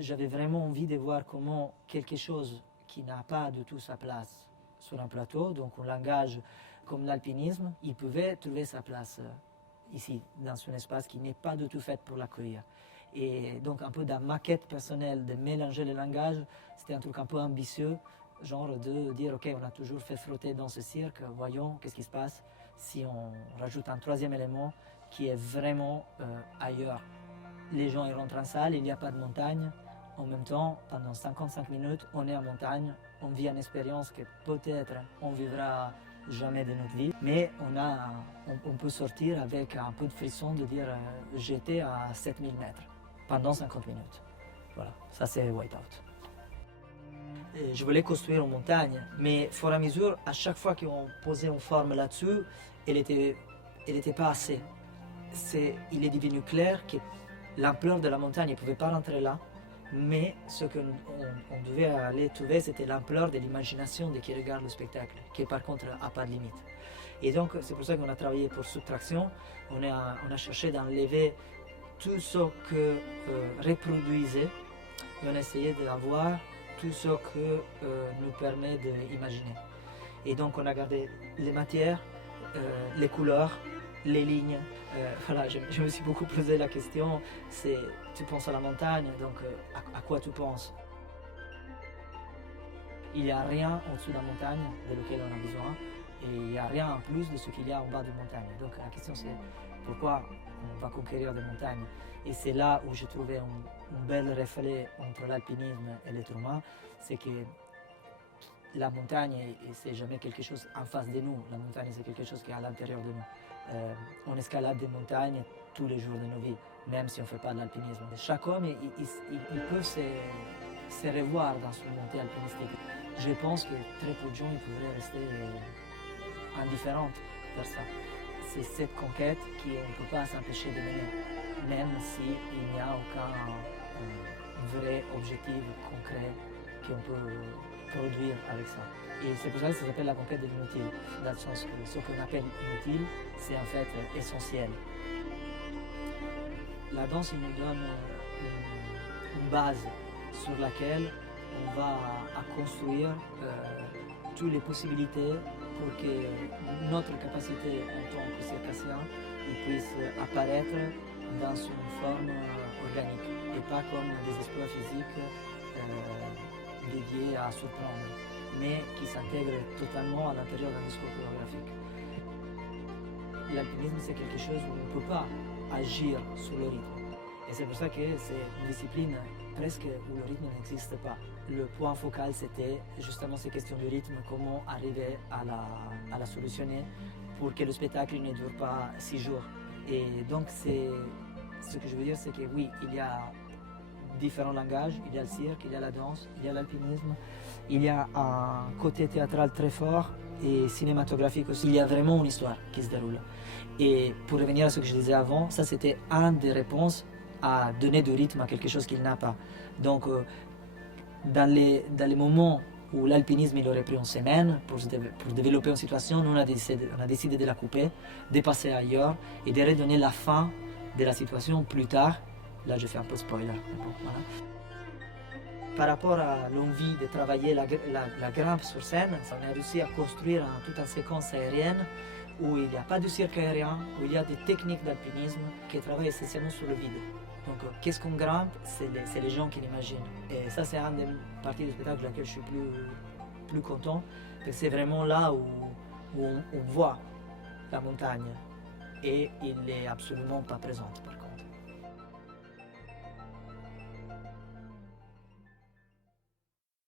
J'avais vraiment envie de voir comment quelque chose qui n'a pas du tout sa place sur un plateau, donc un langage comme l'alpinisme, il pouvait trouver sa place ici, dans un espace qui n'est pas du tout fait pour l'accueillir. Et donc un peu dans ma quête personnelle de mélanger les langages, c'était un truc un peu ambitieux, genre de dire ok, on a toujours fait flotter dans ce cirque, voyons qu'est-ce qui se passe si on rajoute un troisième élément qui est vraiment ailleurs. Les gens ils rentrent en salle, il n'y a pas de montagne. En même temps, pendant 55 minutes, on est en montagne, on vit une expérience que peut-être on vivra jamais de notre vie, mais on peut sortir avec un peu de frisson de dire j'étais à 7000 mètres pendant 50 minutes. Voilà, ça c'est Whiteout. Je voulais construire une montagne, mais au fur et à mesure, à chaque fois qu'on posait une forme là-dessus, elle était pas assez. Il est devenu clair que l'ampleur de la montagne ne pouvait pas rentrer là, mais ce qu'on devait aller trouver, c'était l'ampleur de l'imagination de qui regarde le spectacle, qui par contre n'a pas de limite. Et donc c'est pour ça qu'on a travaillé pour Subtraction, on a cherché d'enlever tout ce que reproduisait, et on a essayé d'avoir tout ce que nous permet d'imaginer. Et donc on a gardé les matières, les couleurs, les lignes. Voilà, je me suis beaucoup posé la question, c'est tu penses à la montagne, donc à quoi tu penses? Il n'y a rien en dessous de la montagne de lequel on a besoin, et il n'y a rien en plus de ce qu'il y a en bas de la montagne. Donc la question c'est pourquoi on va conquérir des montagnes? Et c'est là où j'ai trouvé un bel reflet entre l'alpinisme et l'être humain, c'est que la montagne, c'est jamais quelque chose en face de nous, la montagne c'est quelque chose qui est à l'intérieur de nous. On escalade des montagnes tous les jours de nos vies, même si on ne fait pas de l'alpinisme. Chaque homme, il peut se revoir dans son montée alpinistique. Je pense que très peu de gens ils pourraient rester indifférents vers ça. C'est cette conquête qu'on ne peut pas s'empêcher de mener, même s'il n'y a aucun vrai objectif concret qu'on peut produire avec ça. Et c'est pour ça que ça s'appelle la conquête de l'inutile, dans le sens que ce qu'on appelle inutile, c'est en fait essentiel. La danse il nous donne une base sur laquelle on va construire toutes les possibilités pour que notre capacité en tant que circassien puisse apparaître dans une forme organique et pas comme des exploits physiques dédiés à surprendre, mais qui s'intègrent totalement à l'intérieur d'un discours chorégraphique. L'alpinisme, c'est quelque chose où on ne peut pas agir sur le rythme. Et c'est pour ça que c'est une discipline presque où le rythme n'existe pas. Le point focal, c'était justement ces questions de rythme, comment arriver à la solutionner pour que le spectacle ne dure pas 6 jours. Et donc, ce que je veux dire, c'est que oui, il y a différents langages, il y a le cirque, il y a la danse, il y a l'alpinisme, il y a un côté théâtral très fort et cinématographique aussi. Il y a vraiment une histoire qui se déroule. Et pour revenir à ce que je disais avant, ça c'était une des réponses à donner du rythme à quelque chose qu'il n'a pas. Donc dans les moments où l'alpinisme il aurait pris une semaine pour développer une situation, nous on a décidé de la couper, de passer ailleurs et de redonner la fin de la situation plus tard. Là je fais un peu spoiler. Bon, voilà. Par rapport à l'envie de travailler la grimpe sur scène, on a réussi à construire toute une séquence aérienne où il n'y a pas de cirque aérien, où il y a des techniques d'alpinisme qui travaillent essentiellement sur le vide. Donc qu'est-ce qu'on grimpe? C'est les gens qui l'imaginent. Et ça c'est une des parties du spectacle à laquelle je suis plus content, parce que c'est vraiment là où on voit la montagne et il n'est absolument pas présent par contre.